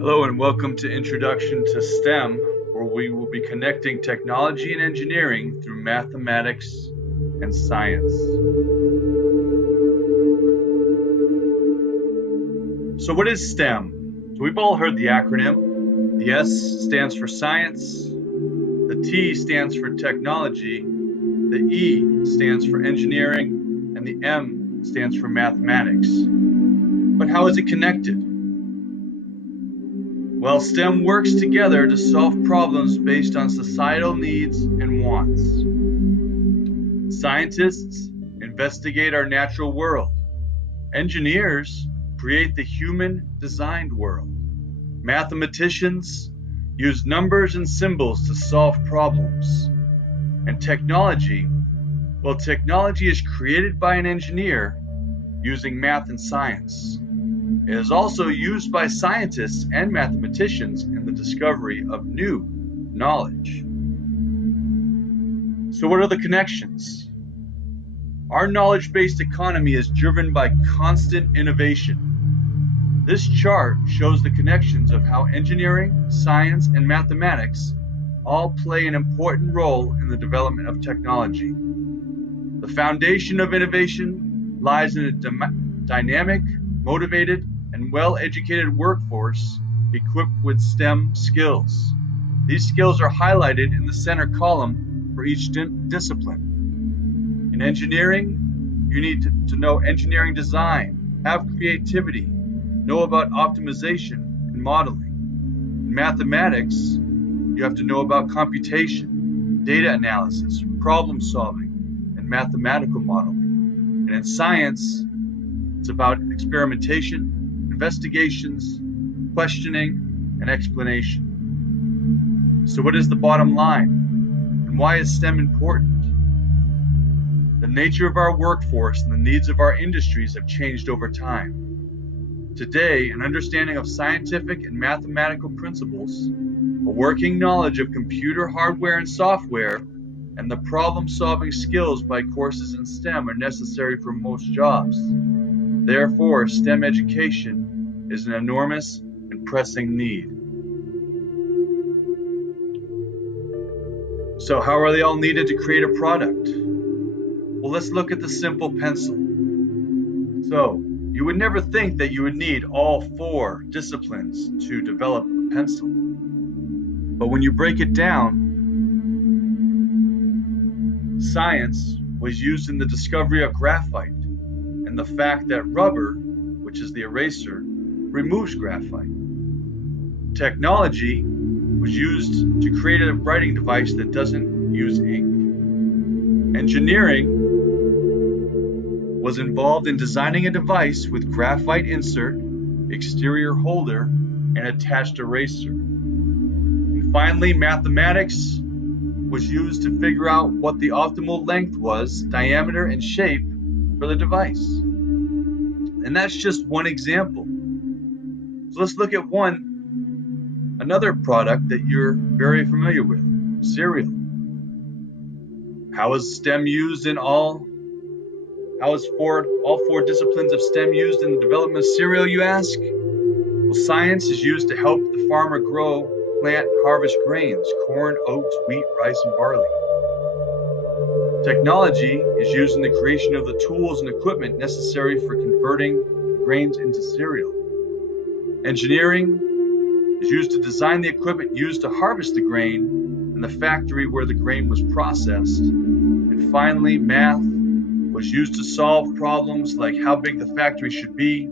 Hello and welcome to Introduction to STEM, where we will be connecting technology and engineering through mathematics and science. So what is STEM? So we've all heard the acronym. The S stands for science, the T stands for technology, the E stands for engineering, and the M stands for mathematics. But how is it connected? Well, STEM works together to solve problems based on societal needs and wants. Scientists investigate our natural world. Engineers create the human-designed world. Mathematicians use numbers and symbols to solve problems. And technology is created by an engineer using math and science. It is also used by scientists and mathematicians in the discovery of new knowledge. So what are the connections? Our knowledge-based economy is driven by constant innovation. This chart shows the connections of how engineering, science, and mathematics all play an important role in the development of technology. The foundation of innovation lies in a dynamic, motivated, and well-educated workforce equipped with STEM skills. These skills are highlighted in the center column for each discipline. In engineering, you need to know engineering design, have creativity, know about optimization and modeling. In mathematics, you have to know about computation, data analysis, problem solving, and mathematical modeling. And in science, it's about experimentation, investigations, questioning, and explanation. So what is the bottom line? And why is STEM important? The nature of our workforce and the needs of our industries have changed over time. Today, an understanding of scientific and mathematical principles, a working knowledge of computer hardware and software, and the problem-solving skills by courses in STEM are necessary for most jobs. Therefore, STEM education is an enormous and pressing need. So how are they all needed to create a product? Well, let's look at the simple pencil. So, you would never think that you would need all 4 disciplines to develop a pencil. But when you break it down, science was used in the discovery of graphite and the fact that rubber, which is the eraser, removes graphite. Technology was used to create a writing device that doesn't use ink. Engineering was involved in designing a device with graphite insert, exterior holder, and attached eraser. And finally, mathematics was used to figure out what the optimal length was, diameter, and shape for the device. And that's just one example. So let's look at another product that you're very familiar with, cereal. How is STEM used in all 4 disciplines of STEM used in the development of cereal, you ask? Well, science is used to help the farmer grow, plant, and harvest grains, corn, oats, wheat, rice, and barley. Technology is used in the creation of the tools and equipment necessary for converting the grains into cereal. Engineering is used to design the equipment used to harvest the grain and the factory where the grain was processed. And finally, math was used to solve problems like how big the factory should be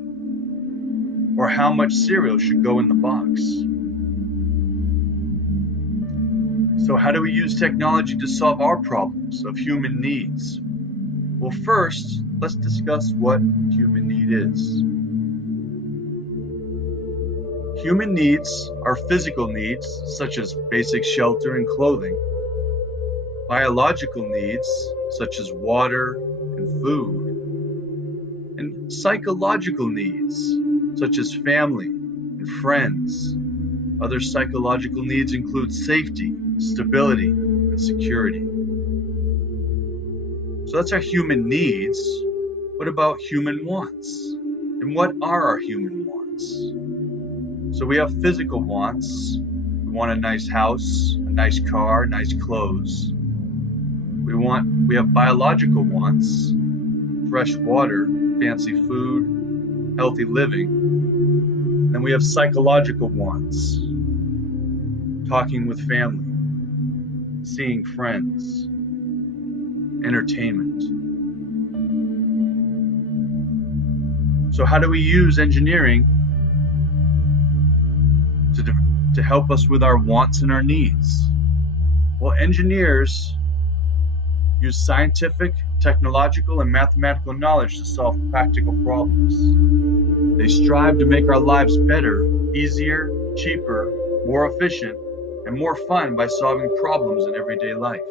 or how much cereal should go in the box. So how do we use technology to solve our problems of human needs? Well, first, let's discuss what human need is. Human needs are physical needs, such as basic shelter and clothing, biological needs, such as water and food, and psychological needs, such as family and friends. Other psychological needs include safety, stability, and security. So that's our human needs. What about human wants? And what are our human wants? So we have physical wants. We want a nice house, a nice car, nice clothes. We have biological wants, fresh water, fancy food, healthy living. Then we have psychological wants, talking with family, seeing friends, entertainment. So how do we use engineering to help us with our wants and our needs? Well, engineers use scientific, technological, and mathematical knowledge to solve practical problems. They strive to make our lives better, easier, cheaper, more efficient, and more fun by solving problems in everyday life.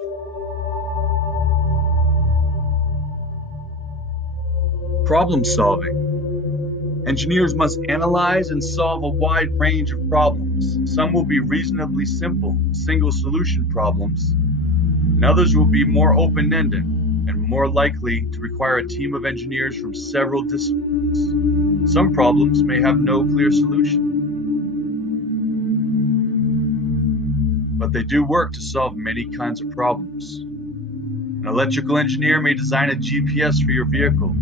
Problem solving. Engineers must analyze and solve a wide range of problems. Some will be reasonably simple, single solution problems, and others will be more open-ended and more likely to require a team of engineers from several disciplines. Some problems may have no clear solution, but they do work to solve many kinds of problems. An electrical engineer may design a GPS for your vehicle.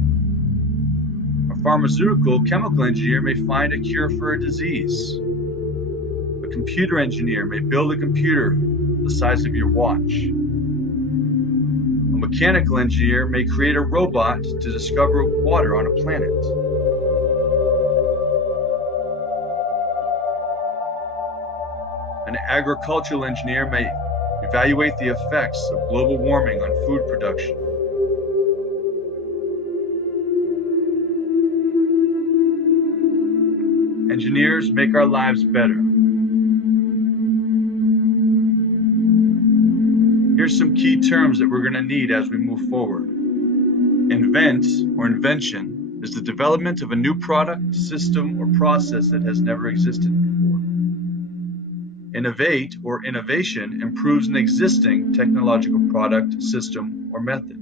A pharmaceutical chemical engineer may find a cure for a disease. A computer engineer may build a computer the size of your watch. A mechanical engineer may create a robot to discover water on a planet. An agricultural engineer may evaluate the effects of global warming on food production. Engineers make our lives better. Here's some key terms that we're going to need as we move forward. Invent, or invention, is the development of a new product, system, or process that has never existed before. Innovate, or innovation, improves an existing technological product, system, or method.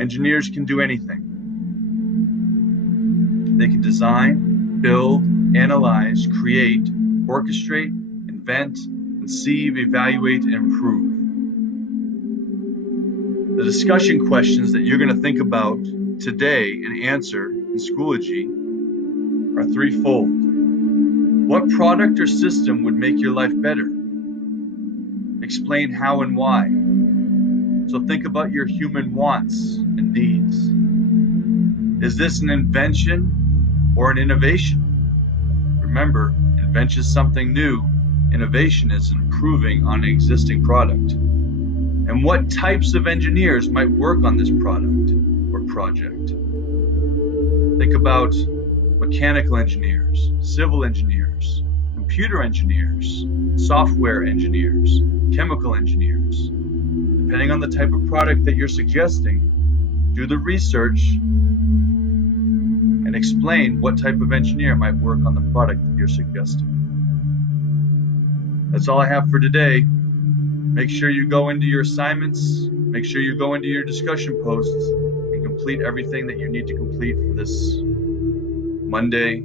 Engineers can do anything. They can design, build, analyze, create, orchestrate, invent, conceive, evaluate, and improve. The discussion questions that you're going to think about today and answer in Schoology are threefold. What product or system would make your life better? Explain how and why. So think about your human wants and needs. Is this an invention or an innovation? Remember, invention is something new. Innovation is improving on an existing product. And what types of engineers might work on this product or project? Think about mechanical engineers, civil engineers, computer engineers, software engineers, chemical engineers. Depending on the type of product that you're suggesting, do the research and explain what type of engineer might work on the product that you're suggesting. That's all I have for today. Make sure you go into your assignments, make sure you go into your discussion posts, and complete everything that you need to complete for this Monday,